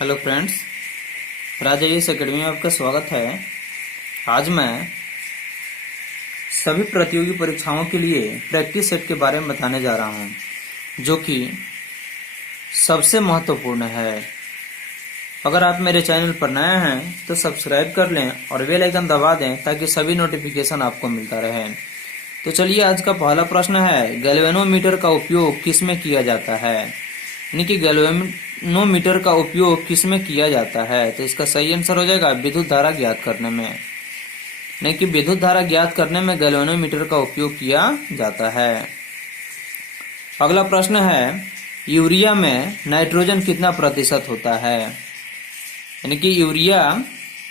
Hello friends, राजा S academy में आपका स्वागत है। आज मैं सभी प्रतियोगी परीक्षाओं के लिए प्रैक्टिस सेट के बारे में बताने जा रहा हूं, जो कि सबसे महत्वपूर्ण है। अगर आप मेरे चैनल पर नए हैं तो सब्सक्राइब कर लें और बेल आइकन दबा दें ताकि सभी नोटिफिकेशन आपको मिलता रहे। तो चलिए, आज का पहला प्रश्न है, गैल्वेनोमीटर का उपयोग किसमें किया जाता है? यानी कि गैल्वेनोमीटर का उपयोग किसमें किया जाता है? तो इसका सही आंसर हो जाएगा विद्युत धारा ज्ञात करने में। यानी कि विद्युत धारा ज्ञात करने में गैल्वेनोमीटर का उपयोग किया जाता है। अगला प्रश्न है, यूरिया में नाइट्रोजन कितना प्रतिशत होता है? यानी कि यूरिया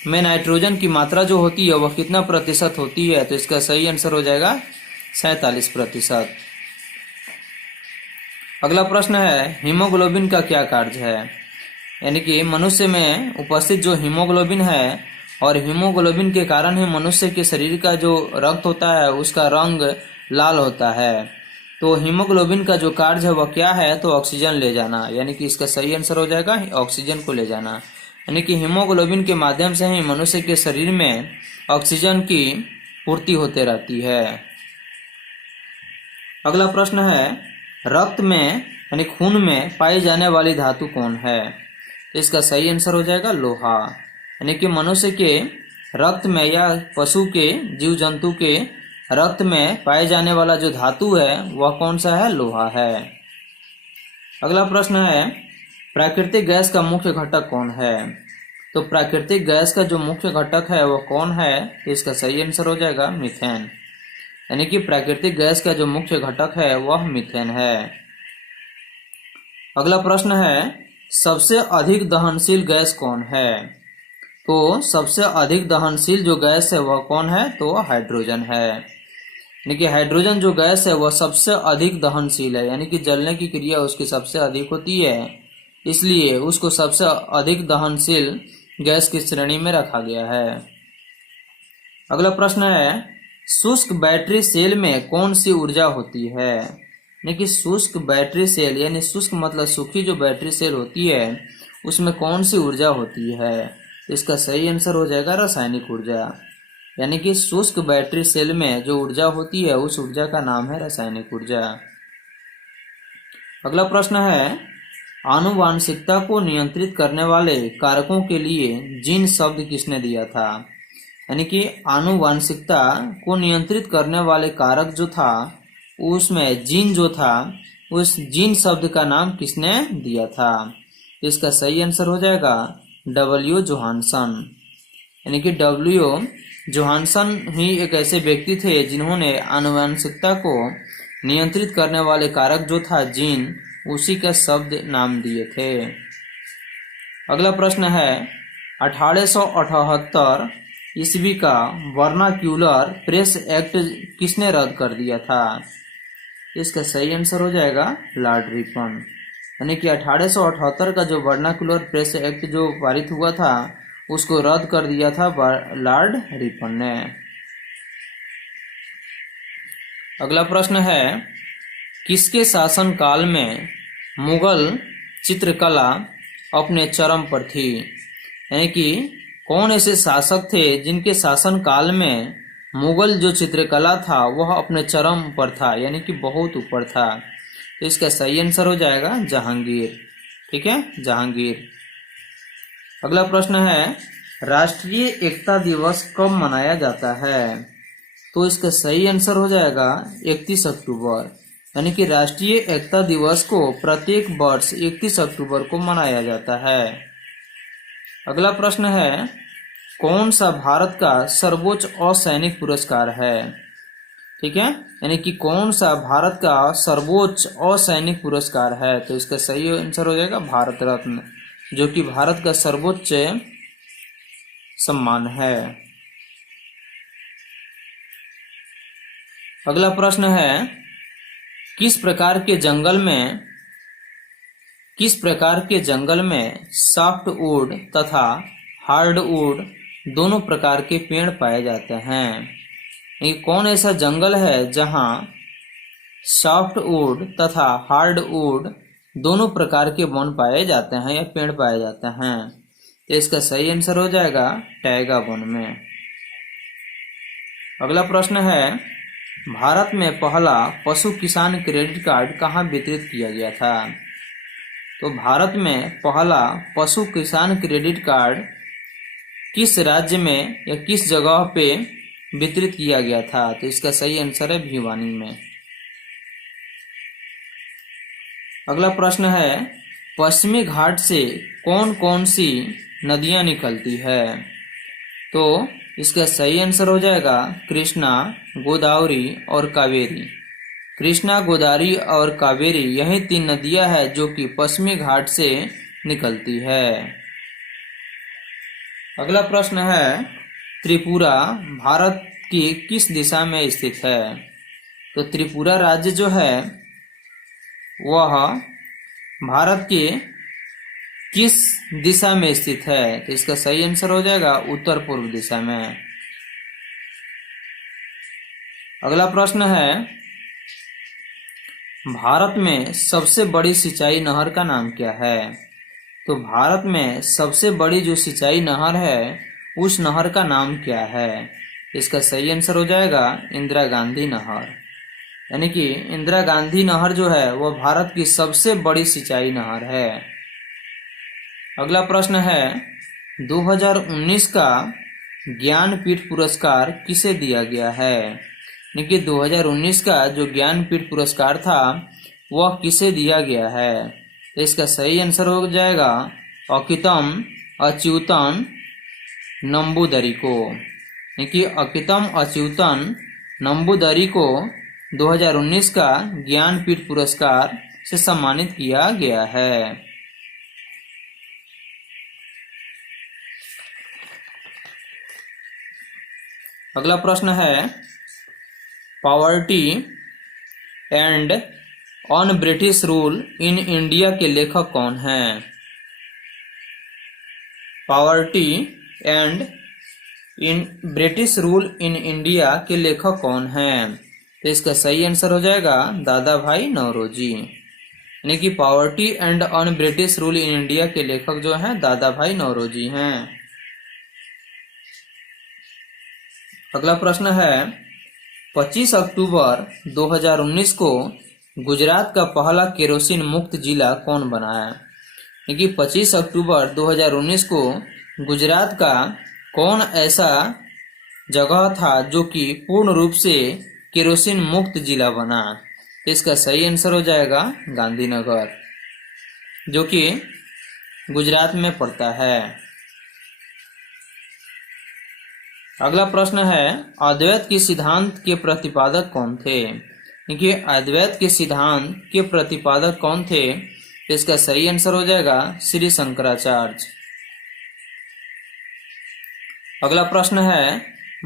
में नाइट्रोजन की मात्रा जो होती है वह कितना प्रतिशत होती है? तो इसका सही आंसर हो जाएगा 47%। अगला प्रश्न है, हीमोग्लोबिन का क्या कार्य है? यानी कि मनुष्य में उपस्थित जो हीमोग्लोबिन है और हीमोग्लोबिन के कारण ही मनुष्य के शरीर का जो रक्त होता है उसका रंग लाल होता है। तो हीमोग्लोबिन का जो कार्य है वह क्या है? तो ऑक्सीजन ले जाना। यानी कि इसका सही आंसर हो जाएगा ऑक्सीजन को ले जाना। यानी कि हीमोग्लोबिन के माध्यम से ही मनुष्य के शरीर में ऑक्सीजन की पूर्ति होते रहती है। अगला प्रश्न है, रक्त में यानी खून में पाई जाने वाली धातु कौन है? तो इसका सही आंसर हो जाएगा लोहा। यानी कि मनुष्य के रक्त में या पशु के जीव जंतु के रक्त में पाए जाने वाला जो धातु है वह कौन सा है? लोहा है। अगला प्रश्न है, प्राकृतिक गैस का मुख्य घटक कौन है? तो प्राकृतिक गैस का जो मुख्य घटक है वह कौन है? तो इसका सही आंसर हो जाएगा मीथेन। यानी कि प्राकृतिक गैस का जो मुख्य घटक है वह मीथेन है। अगला प्रश्न है, सबसे अधिक दहनशील गैस कौन है? तो सबसे अधिक दहनशील जो गैस है वह कौन है? तो हाइड्रोजन है। यानी कि हाइड्रोजन जो गैस है वह सबसे अधिक दहनशील है। यानी कि जलने की क्रिया उसकी सबसे अधिक होती है, इसलिए उसको सबसे अधिक दहनशील गैस की श्रेणी में रखा गया है। अगला प्रश्न है, शुष्क बैटरी सेल में कौन सी ऊर्जा होती है? यानी कि शुष्क बैटरी सेल यानी शुष्क मतलब सूखी जो बैटरी सेल होती है उसमें कौन सी ऊर्जा होती है? इसका सही आंसर हो जाएगा रासायनिक ऊर्जा। यानी कि शुष्क बैटरी सेल में जो ऊर्जा होती है उस ऊर्जा का नाम है रासायनिक ऊर्जा। अगला प्रश्न है, आनुवांशिकता को नियंत्रित करने वाले कारकों के लिए जीन शब्द किसने दिया था? यानी कि आनुवांशिकता को नियंत्रित करने वाले कारक जो था उसमें जीन जो था उस जीन शब्द का नाम किसने दिया था? इसका सही आंसर हो जाएगा डब्ल्यू जोहानसन। यानी कि डब्ल्यू जोहानसन ही एक ऐसे व्यक्ति थे जिन्होंने आनुवांशिकता को नियंत्रित करने वाले कारक जो था जीन उसी का शब्द नाम दिए थे। अगला प्रश्न है, 1878 ईस्वी का वर्नाक्यूलर प्रेस एक्ट किसने रद्द कर दिया था? इसका सही आंसर हो जाएगा लॉर्ड रिपन। यानी कि 1878 का जो वर्नाक्यूलर प्रेस एक्ट जो पारित हुआ था उसको रद्द कर दिया था लॉर्ड रिपन ने। अगला प्रश्न है, किसके शासन काल में मुगल चित्रकला अपने चरम पर थी? यानी कि कौन ऐसे शासक थे जिनके शासन काल में मुगल जो चित्रकला था वह अपने चरम पर था, यानी कि बहुत ऊपर था? तो इसका सही आंसर हो जाएगा जहांगीर। ठीक है, जहांगीर। अगला प्रश्न है, राष्ट्रीय एकता दिवस कब मनाया जाता है? तो इसका सही आंसर हो जाएगा 31 अक्टूबर। यानी कि राष्ट्रीय एकता दिवस को प्रत्येक वर्ष 31 अक्टूबर को मनाया जाता है। अगला प्रश्न है, कौन सा भारत का सर्वोच्च असैनिक पुरस्कार है? ठीक है, यानी कि कौन सा भारत का सर्वोच्च असैनिक पुरस्कार है? तो इसका सही आंसर हो जाएगा भारत रत्न, जो कि भारत का सर्वोच्च सम्मान है। अगला प्रश्न है, किस प्रकार के जंगल में सॉफ्टवुड तथा हार्डवुड दोनों प्रकार के पेड़ पाए जाते हैं? ये कौन ऐसा जंगल है जहां सॉफ्टवुड तथा हार्डवुड दोनों प्रकार के वन पाए जाते हैं या पेड़ पाए जाते हैं। तो इसका सही आंसर हो जाएगा टैगा वन में। अगला प्रश्न है, भारत में पहला पशु किसान क्रेडिट कार्ड कहाँ वितरित किया गया था? तो भारत में पहला पशु किसान क्रेडिट कार्ड किस राज्य में या किस जगह पे वितरित किया गया था? तो इसका सही आंसर है भिवानी में। अगला प्रश्न है, पश्चिमी घाट से कौन कौन सी नदियां निकलती है? तो इसका सही आंसर हो जाएगा कृष्णा, गोदावरी और कावेरी। कृष्णा, गोदावरी और कावेरी यही 3 नदियां हैं जो कि पश्चिमी घाट से निकलती है। अगला प्रश्न है, त्रिपुरा भारत की किस दिशा में स्थित है? तो त्रिपुरा राज्य जो है वह भारत के किस दिशा में स्थित है? तो इसका सही आंसर हो जाएगा उत्तर पूर्व दिशा में। अगला प्रश्न है, भारत में सबसे बड़ी सिंचाई नहर का नाम क्या है? तो भारत में सबसे बड़ी जो सिंचाई नहर है उस नहर का नाम क्या है? इसका सही आंसर हो जाएगा इंदिरा गांधी नहर। यानी कि इंदिरा गांधी नहर जो है वह भारत की सबसे बड़ी सिंचाई नहर है। अगला प्रश्न है, 2019 का ज्ञानपीठ पुरस्कार किसे दिया गया है? यानी कि 2019 का जो ज्ञानपीठ पुरस्कार था वह किसे दिया गया है? तो इसका सही आंसर हो जाएगा अकितम अच्युतन नंबूदरी को। यानी कि अकितम अच्युतन नंबूदरी को 2019 का ज्ञानपीठ पुरस्कार से सम्मानित किया गया है। अगला प्रश्न है, poverty and on British rule in India के लेखक कौन हैं? Poverty and in British rule in India के लेखक कौन हैं? तो इसका सही आंसर हो जाएगा दादा भाई नौरोजी। यानी कि poverty and on British rule in India के लेखक जो हैं दादा भाई नौरोजी हैं। अगला प्रश्न है, 25 अक्टूबर 2019 को गुजरात का पहला केरोसिन मुक्त जिला कौन बनाया? यानी कि 25 अक्टूबर 2019 को गुजरात का कौन ऐसा जगह था जो कि पूर्ण रूप से केरोसिन मुक्त जिला बना? इसका सही आंसर हो जाएगा गांधीनगर, जो कि गुजरात में पड़ता है। अगला प्रश्न है, अद्वैत के सिद्धांत के प्रतिपादक कौन थे? देखिए, अद्वैत के सिद्धांत के प्रतिपादक कौन थे? तो इसका सही आंसर हो जाएगा श्री शंकराचार्य। अगला प्रश्न है,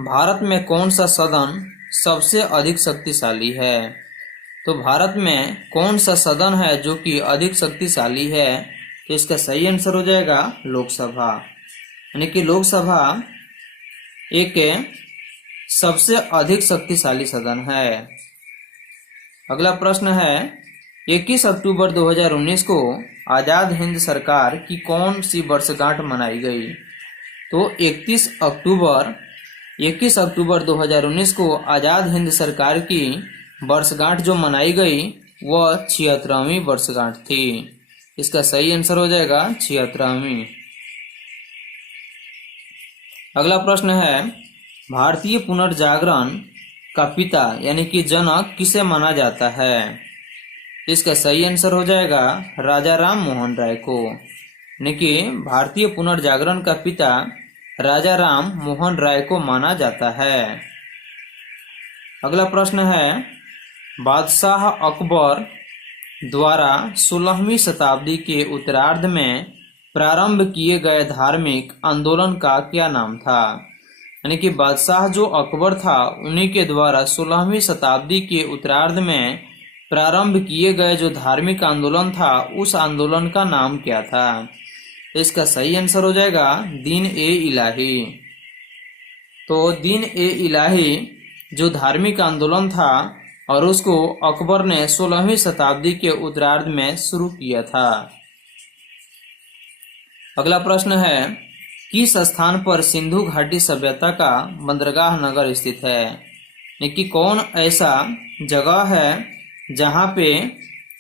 भारत में कौन सा सदन सबसे अधिक शक्तिशाली है? तो भारत में कौन सा सदन है जो कि अधिक शक्तिशाली है? तो इसका सही आंसर हो जाएगा लोकसभा। यानी कि लोकसभा एक सबसे अधिक शक्तिशाली सदन है। अगला प्रश्न है, 21 अक्टूबर 2019 को आजाद हिंद सरकार की कौन सी वर्षगांठ मनाई गई? तो 21 अक्टूबर 2019 को आजाद हिंद सरकार की वर्षगांठ जो मनाई गई वह 76वीं वर्षगांठ थी। इसका सही आंसर हो जाएगा 76वीं। अगला प्रश्न है, भारतीय पुनर्जागरण का पिता यानी कि जनक किसे माना जाता है? इसका सही आंसर हो जाएगा राजा राम मोहन राय को। यानी कि भारतीय पुनर्जागरण का पिता राजा राम मोहन राय को माना जाता है। अगला प्रश्न है, बादशाह अकबर द्वारा 16वीं शताब्दी के उत्तरार्ध में प्रारंभ किए गए धार्मिक आंदोलन का क्या नाम था? यानी कि बादशाह जो अकबर था उन्हीं के द्वारा 16वीं शताब्दी के उत्तरार्ध में प्रारंभ किए गए जो धार्मिक आंदोलन था उस आंदोलन का नाम क्या था? तो इसका सही आंसर हो जाएगा दीन ए इलाही। तो दीन ए इलाही जो धार्मिक आंदोलन था और उसको अकबर ने 16वीं शताब्दी के उत्तरार्ध में शुरू किया था। अगला प्रश्न है, किस स्थान पर सिंधु घाटी सभ्यता का बंदरगाह नगर स्थित है? यानी कि कौन ऐसा जगह है जहां पे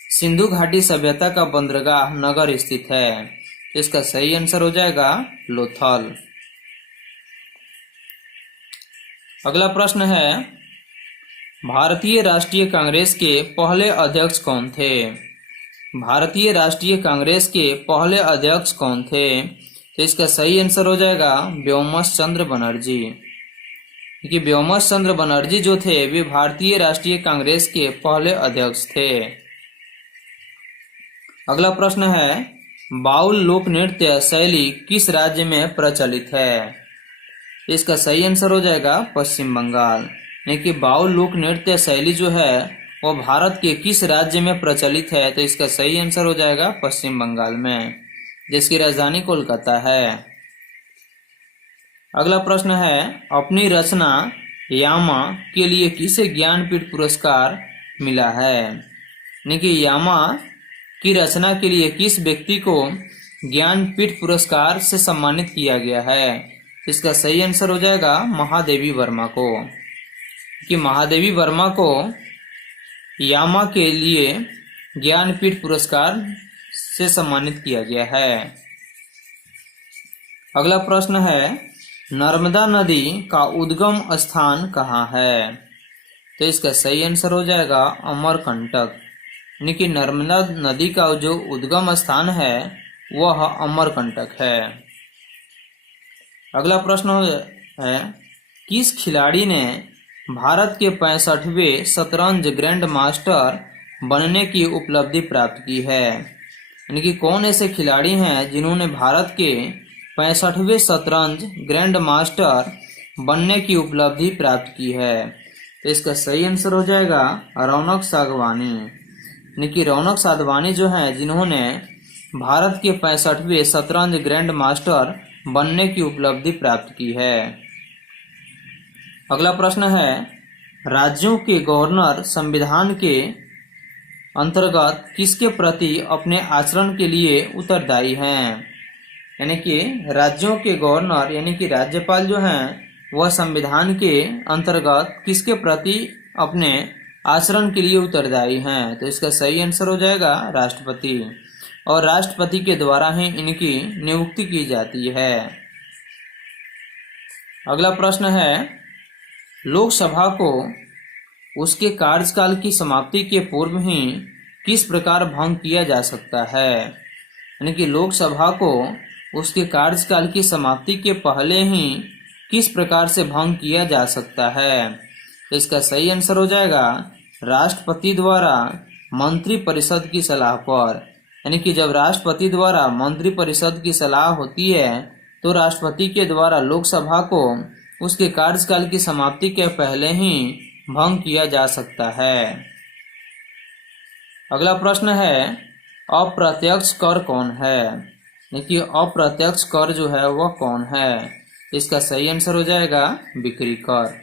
सिंधु घाटी सभ्यता का बंदरगाह नगर स्थित है? इसका सही आंसर हो जाएगा लोथल। अगला प्रश्न है, भारतीय राष्ट्रीय कांग्रेस के पहले अध्यक्ष कौन थे? भारतीय राष्ट्रीय कांग्रेस के पहले अध्यक्ष कौन थे? तो इसका सही आंसर हो जाएगा व्योमकेश चंद्र बनर्जी। क्योंकि व्योमकेश चंद्र बनर्जी जो थे वे भारतीय राष्ट्रीय कांग्रेस के पहले अध्यक्ष थे। अगला प्रश्न है, बाउल लोक नृत्य शैली किस राज्य में प्रचलित है? इसका सही आंसर हो जाएगा पश्चिम बंगाल। यानी कि बाउल लोक नृत्य शैली जो है वो भारत के किस राज्य में प्रचलित है? तो इसका सही आंसर हो जाएगा पश्चिम बंगाल में, जिसकी राजधानी कोलकाता है। अगला प्रश्न है, अपनी रचना यामा के लिए किसे ज्ञानपीठ पुरस्कार मिला है? यानी कि यामा की रचना के लिए किस व्यक्ति को ज्ञानपीठ पुरस्कार से सम्मानित किया गया है? इसका सही आंसर हो जाएगा महादेवी वर्मा को। कि महादेवी वर्मा को यामा के लिए ज्ञानपीठ पुरस्कार से सम्मानित किया गया है। अगला प्रश्न है, नर्मदा नदी का उद्गम स्थान कहाँ है? तो इसका सही आंसर हो जाएगा अमरकंटक। यानी कि नर्मदा नदी का जो उद्गम स्थान है वह अमरकंटक है। अगला प्रश्न है, किस खिलाड़ी ने भारत के 65वें शतरंज ग्रैंड मास्टर बनने की उपलब्धि प्राप्त की है? यानी कि कौन ऐसे खिलाड़ी हैं जिन्होंने भारत के 65वें शतरंज ग्रैंड मास्टर बनने की उपलब्धि प्राप्त की है? तो इसका सही आंसर हो जाएगा रौनक साधवानी। यानी कि रौनक साधवानी जो है जिन्होंने भारत के 65वें शतरंज ग्रैंड मास्टर बनने की उपलब्धि प्राप्त की है। अगला प्रश्न है, राज्यों के गवर्नर संविधान के अंतर्गत किसके प्रति अपने आचरण के लिए उत्तरदायी हैं? यानी कि राज्यों के गवर्नर यानी कि राज्यपाल जो हैं वह संविधान के अंतर्गत किसके प्रति अपने आचरण के लिए उत्तरदायी हैं? तो इसका सही आंसर हो जाएगा राष्ट्रपति, और राष्ट्रपति के द्वारा ही इनकी नियुक्ति की जाती है। अगला प्रश्न है, लोकसभा को उसके कार्यकाल की समाप्ति के पूर्व ही किस प्रकार भंग किया जा सकता है? यानी कि लोकसभा को उसके कार्यकाल की समाप्ति के पहले ही किस प्रकार से भंग किया जा सकता है? तो इसका सही आंसर हो जाएगा राष्ट्रपति द्वारा मंत्री परिषद की सलाह पर। यानी कि जब राष्ट्रपति द्वारा मंत्री परिषद की सलाह होती है तो राष्ट्रपति के द्वारा लोकसभा को उसके कार्यकाल की समाप्ति के पहले ही भंग किया जा सकता है। अगला प्रश्न है, अप्रत्यक्ष कर कौन है? देखिए अप्रत्यक्ष कर जो है वह कौन है? इसका सही आंसर हो जाएगा बिक्री कर।